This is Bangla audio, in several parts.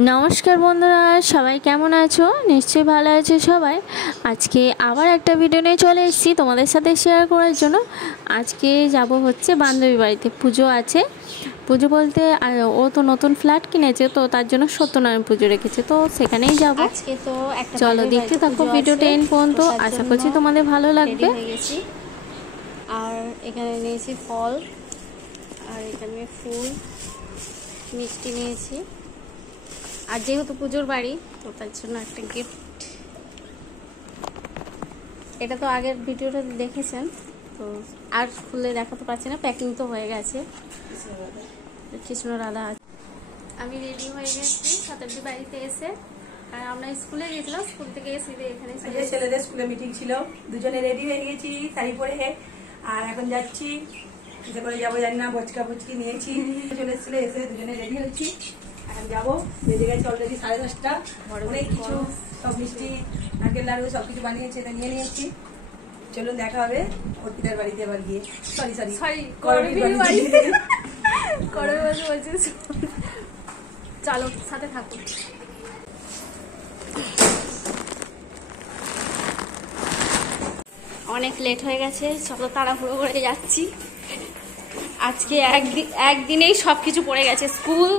নমস্কার বন্ধুরা, সবাই কেমন আছো? নিশ্চয়ই ভালো আছে সবাই। আজকে আবার একটা ভিডিও নিয়ে চলে এসেছি তোমাদের সাথে শেয়ার করার জন্য। আজকে যাব হচ্ছে বান্ধবী বাড়িতে, পুজো আছে। পুজো বলতে ও তো নতুন ফ্ল্যাট কিনেছে, তো তার জন্য সত্যনারায়ণ পুজো রেখেছে, তো সেখানেই যাব। আজকে তো একটা চলো দেখতে থাকো ভিডিওটা এন্ড পর্যন্ত, আশা করছি তোমাদের ভালো লাগবে। হয়ে গেছি। আর এখানে নিয়েছি ফল, আর এখানে ফুল, মিষ্টি নিয়েছি। আর যেহেতু পুজোর বাড়ি, তো তার জন্য একটা গিফট। এটা তো আগের ভিডিওটা দেখেছেন, তো আর খুলে দেখাতে পারছি না, প্যাকিং তো হয়ে গেছে। কৃষ্ণ রাধা। আমি রেডি হয়ে গেছি শতাব্দী বাড়িতে এসে। আর আমরা স্কুলে গেছিলাম, স্কুল থেকে এসে এখানে ছেলেদের স্কুলে মিটিং ছিল, দুজনে রেডি হয়ে গেছি শাড়ি পরে। আর এখন যাচ্ছি, কিসে করে যাবো জানি না, বচকা বচকি নিয়েছি, চলে এসেছিল, এসে দুজনে রেডি হয়েছি। এখন যাবো, বেজে গেছে অলরেডি 10:30। অনেক কিছু, সব মিষ্টি, নারকেল লাড়ু সবকিছু বানিয়েছে, এটা নিয়ে নিয়েছি। চলুন দেখা হবে অর্পিতার বাড়িতে এবার গিয়ে। চলো সাথে থাকুন। অনেক লেট হয়ে গেছে, চলো তাড়াহুড়ো করে যাচ্ছি। আজকে একদিনেই সবকিছু পড়ে গেছে, স্কুল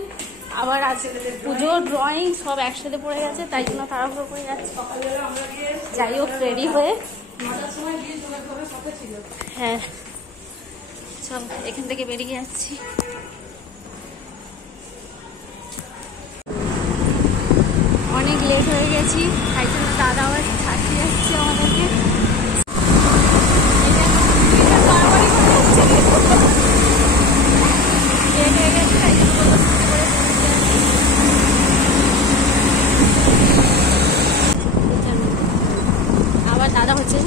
আবার আজকে পুজো, ড্রয়িং সব একসাথে পড়ে গেছে, তাই জন্য তাড়াহুড়ো করে যাচ্ছি। যাই হোক রেডি হয়ে, হ্যাঁ চল এখান থেকে বেরিয়ে যাচ্ছি। অনেক লেট হয়ে গেছি, তাই জন্য দাদা আবার ছাড়তে যাচ্ছে আমাদেরকে। আবার দাদা হচ্ছে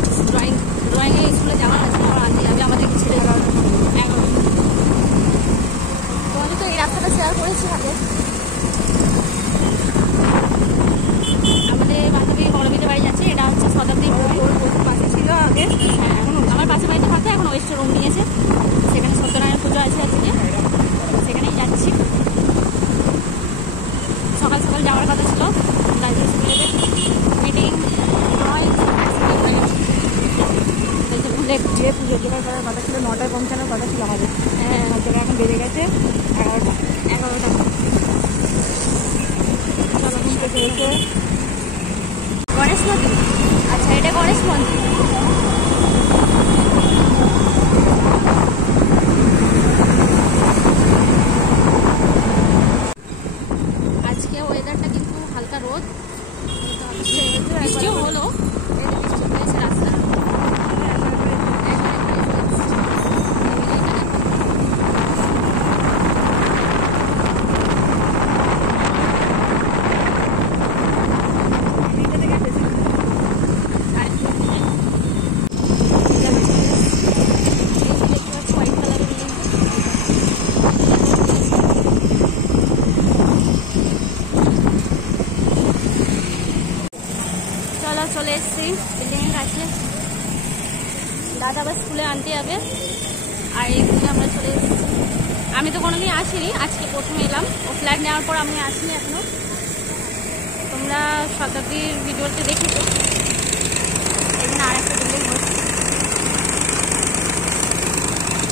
ড্রয়িংয়ে স্কুলে যাওয়ার আছে, আবার আনতে যাবে আমাদেরকে ছেড়ে 11টা। তো আমি তো এই রাস্তাটা শেয়ার করেছি আগে। আমাদের বান্ধবী বড়বিদের বাড়ি যাচ্ছে, এটা হচ্ছে শতাব্দীর পাশে ছিল আগে। হ্যাঁ, এখন আমার পাশে বাড়িতে থাকতে এখন ওয়েস্ট রুম নিয়েছে, সেখানে সত্যনারায়ণ পুজো আছে আজকে, সেখানেই যাচ্ছি। সকাল সকাল যাওয়ার কথা ছিল, দার্জিলিং স্কুলে মিটিং, ড্রয়িং, যে পুজো জোগাড় করার কথা ছিল 9টায় পৌঁছানোর কথা ছিল আমাদের। হ্যাঁ এখন বেজে গেছে 11টা। চলো ঘুরতে চলেছে গণেশ মন্দির। আচ্ছা, এটা গণেশ মন্দির। আজকে ওয়েদারটা কিন্তু হালকা রোদ, বৃষ্টিও হলো, বৃষ্টি হয়েছে রাস্তা। চলে এসছি বিল্ডিংয়ের কাছে, দাদা আবার স্কুলে আনতে যাবে। আর এইদিকে আমরা চলে এসেছি। আমি তো কোনোদিন আসিনি, আজকে প্রথমে এলাম। ও ফ্ল্যাট নেওয়ার পর আমি আসিনি এখনো। তোমরা শতাব্দীর ভিডিওতে দেখেছো, এখানে আর একটা বিল্ডিং হচ্ছে,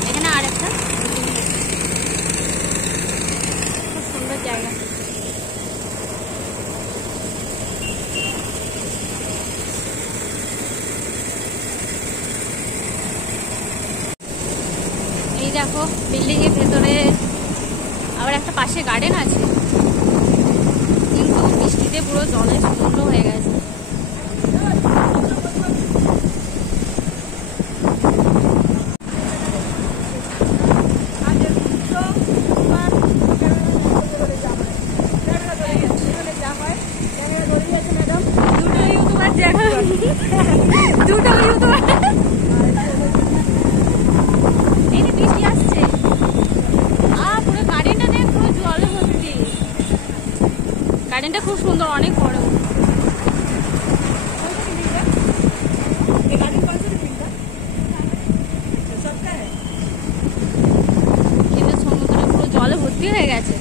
এখানে আর একটা বিল্ডিং হচ্ছে, খুব সুন্দর জায়গা। এই দেখো বিল্ডিং এর ভেতরে আবার একটা পাশে গার্ডেন আছে, কিন্তু বৃষ্টিতে পুরো জলে সমুদ্র হয়ে গেছে। দুটো ইউটিউবার এই যে বৃষ্টি আসছে, পুরো গার্ডেনটা দেখ, পুরো জলে ভর্তি। গার্ডেনটা খুব সুন্দর, অনেক বড়। কিন্তু সমুদ্রে পুরো জলে ভর্তি হয়ে গেছে।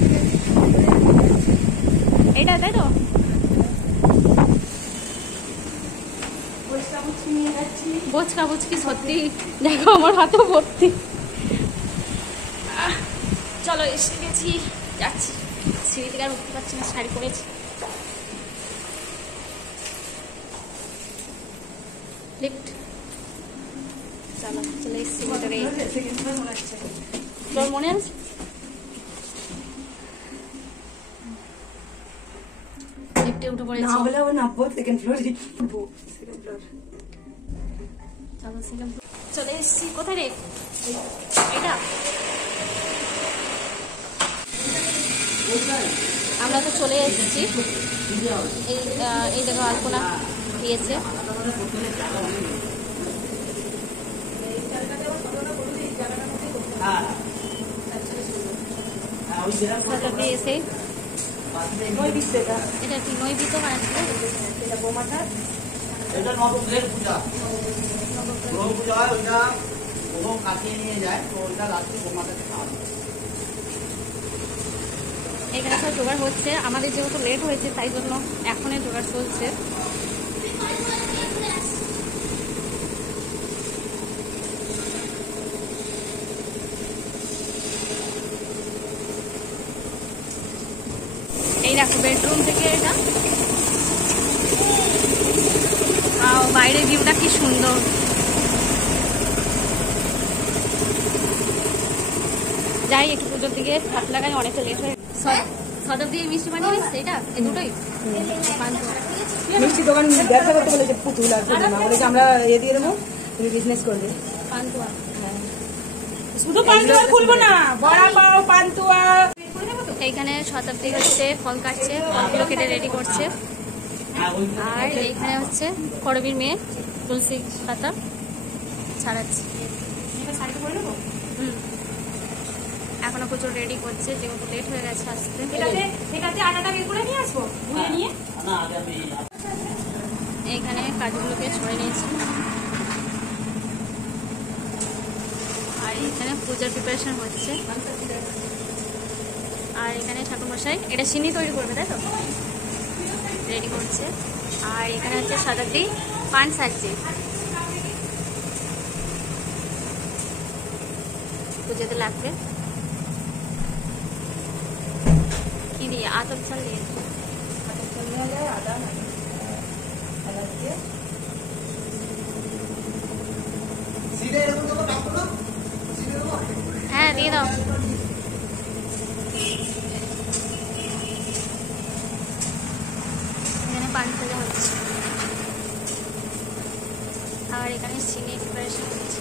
এটা তাই তো? বচকা বুচকি সত্যি দেখো আমার হাতও ভর্তি। চলো এসে গেছি, যাচ্ছি। সিঁড়ি থেকে আর উঠতে পারছি না, শাড়ি পরেছি। লিফট, চলো চলে এসছি ভিতরে। তোর মনে আছে? লিফটে উঠে পড়েছি। না বলে নামবো সেকেন্ড ফ্লোরে, উঠবো সেকেন্ড ফ্লোর। চলো সেকেন্ড ফ্লোর চলে এসছি। কোথায় রে এটা? আমরা তো চলে এসেছি। এই দেখো আলপনা দিয়েছে। এসে এটা কি নৈবিত বানাচ্ছে? এটা বোমাটা, এটা নবগ্রহের পূজা। গ্রহ পূজা হয়, ওইটা গ্রহ কাটিয়ে নিয়ে যায়, তো ওইটা রাত্রে বোমাটাকে খাওয়া হয়। এখানে সব জোগাড় হচ্ছে। আমাদের যেহেতু লেট হয়েছে তাই জন্য এখনই জোগাড় চলছে। এই দেখো বেডরুম থেকে এটা, বাইরের ভিউটা কি সুন্দর। যাই একটু পুজোর দিকে হাত লাগাই, অনেকটা লেট হয়ে। সদর দিয়ে মিষ্টি বানিয়ে নিচ্ছে এটা, এই দুটোই পান্তুয়া। মিষ্টি দোকান ব্যবসা করতে বলেছে পুতুল আর পূর্ণিমা, বলেছে আমরা এ দিয়ে দেবো, তুমি বিজনেস করবে। পান্তুয়া শুধু পান্তুয়া খুলবো না, বড়া পাও পান্তুয়া। এইখানে শতাব্দী হচ্ছে ফল কাটছে, ফলগুলো কেটে রেডি করছে। আর এইখানে হচ্ছে করবীর মেয়ে তুলসী পাতা ছাড়াচ্ছে। এখনো প্রচুর রেডি করছে, যেহেতু লেট হয়ে গেছে আসতে। এইখানে কাজগুলোকে ছড়ে নিয়েছি। আর এখানে পূজার প্রিপারেশন হচ্ছে। আর এখানে ঠাকুরমশাই এটা সিন্নি তৈরি করবে, তাই তো? রেডি করছে। আর এখানে হচ্ছে শতাব্দী পান সাজছে, পুজোতে লাগবে। কি দিয়ে? আতপ চাল দিয়ে। হ্যাঁ দিয়ে দাও। এখানে পান সাজা হচ্ছে। আর এখানে চিনি প্রিপারেশন হচ্ছে।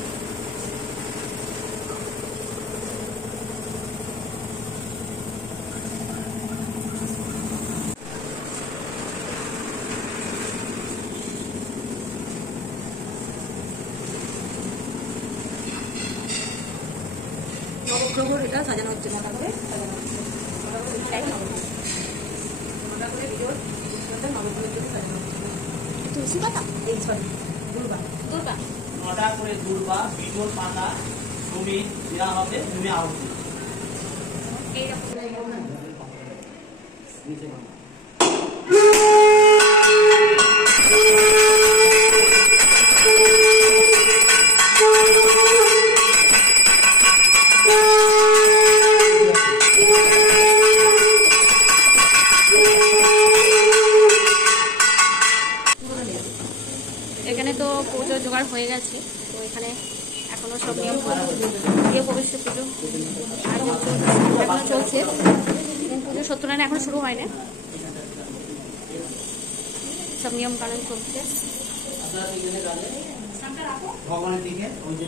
নবগ্রহ এটা সাজানো হচ্ছে, মোটা করে সাজানো হচ্ছে। মোটা করে ভিডিওর নবগ্রহের জন্য সাজানো হচ্ছে। তুলসী পাতা, এই সরি দুর্বা, দুর্বা। 9টা করে দুর্বা, বিজোর পাতা, জমি দেওয়া হবে, জমি আহুতি। এখানে তো পুজো জোগাড় হয়ে গেছে, তো এখানে এখনো সব নিয়ম গৃহ প্রবেশের পুজো এখনো চলছে। পুজো সত্যনারায়ণ এখন শুরু হয় না, সব নিয়ম কানুন চলছে। ভগবানের দিকে ওই যে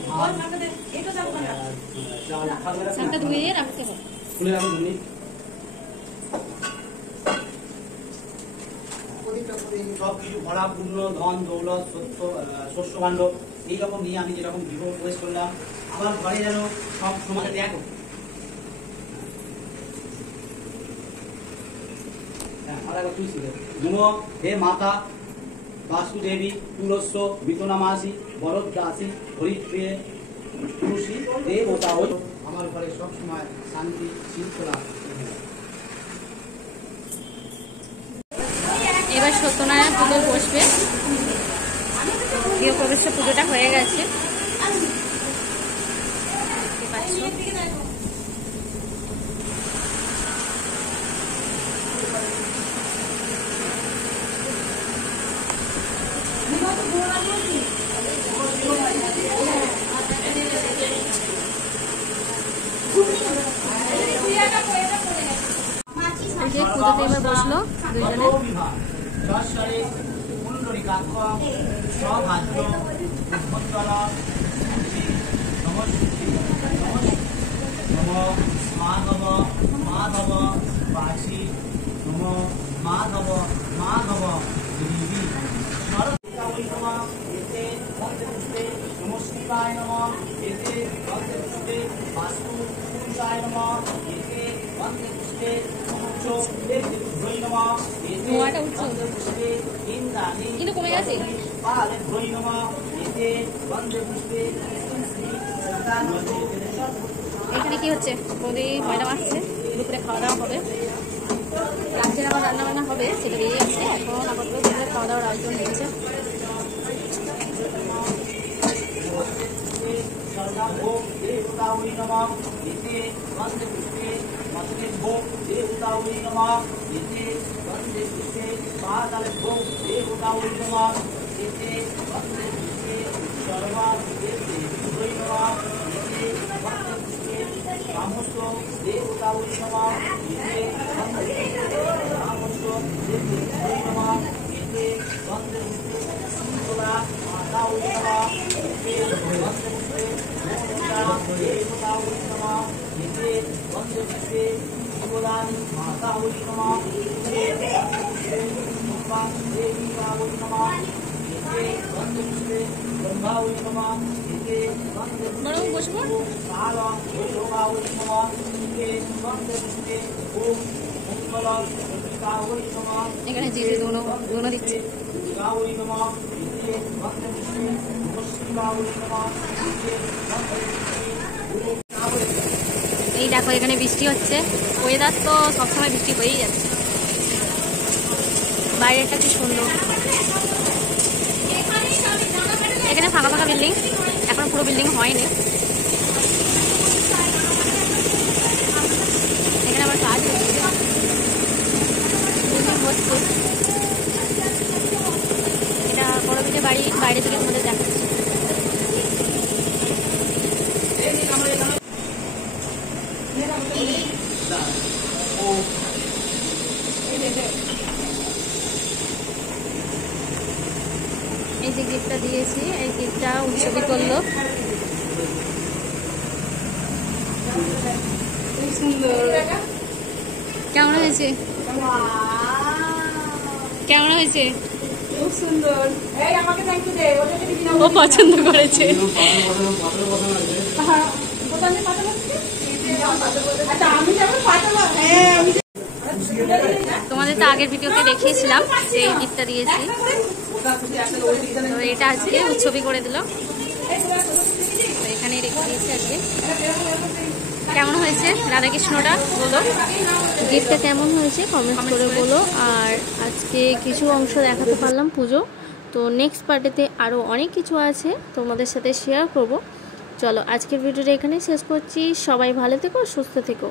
সামটা ধুয়ে রাখতে হবে। খুলে রাখুন তুমি। সব কিছু ভরা পূর্ণ ধন দৌলত শস্য ভাণ্ড এইরকম নিয়ে আমি যেরকম গৃহ প্রবেশ করলাম, আমার ঘরে যেন সব সময় দেখো। হে মাতা বাস্তু দেবী তুলস্য বিতনামাসী বরদ দাসী হরিপ্রিয়ে তুলসী দেবতা আমার ঘরে সব সময় শান্তি শৃঙ্খলা। এবার সত্যনারায়ণ পুজো বসবে। গৃহপ্রবেশের পুজোটা হয়ে গেছে, দেখতে পাচ্ছ। পুজোতে এবার বসলো দুইজনে। মাধব মাধব বাসি নম মাধব মাধব দেবী এতে পুষ্পে নম শিবায় নম এতে পুষ্পে বাস্তু পুরুষায় নম এতে পুষ্পে পুষ্পে ইন্দ্রাণী কিন্তু কমে গেছে। এখানে কি হচ্ছে? বৌদি ময়দা মাখছে, দুপুরে খাওয়া দাওয়া হবে। রাত্রে আবার রান্না বান্না হবে, সেটা বেরিয়ে যাচ্ছে। এখন আপাতত দুপুরে খাওয়া দাওয়ার আয়োজন হয়েছে। এখানে জিরে দুনো দিচ্ছে। এই দেখো এখানে বৃষ্টি হচ্ছে। ওয়েদার তো সবসময় বৃষ্টি হয়েই যাচ্ছে। বাইরেটা কি সুন্দর। এখানে ফাঁকা ফাঁকা বিল্ডিং, এখন পুরো বিল্ডিং হয়নি। এখানে আবার কাজ হচ্ছে। এটা বড়বিটে বাড়ি, বাইরে থেকে তোমাদের দেখাচ্ছে। এই যে গিফটটা দিয়েছি, এই গিফটটা উৎসবই করলো। কেমন হয়েছে? কেমন হয়েছে? খুব সুন্দর। ও পছন্দ করেছে। তোমাদের তো আগের ভিডিওতে দেখিয়েছিলাম যে এই গিফটটা দিয়েছি, তো এটা আজকে উৎসবই করে দিল। তো এখানেই রেখে দিয়েছি আজকে। কেমন হয়েছে রাধাকৃষ্ণটা বলো? গিফটটা কেমন হয়েছে কমেন্ট করে বলো। আর আজকে কিছু অংশ দেখাতে পারলাম পুজো, তো নেক্সট পার্টেতে আরও অনেক কিছু আছে তোমাদের সাথে শেয়ার করব। চলো আজকের ভিডিওটা এখানেই শেষ করছি। সবাই ভালো থেকো, সুস্থ থেকো।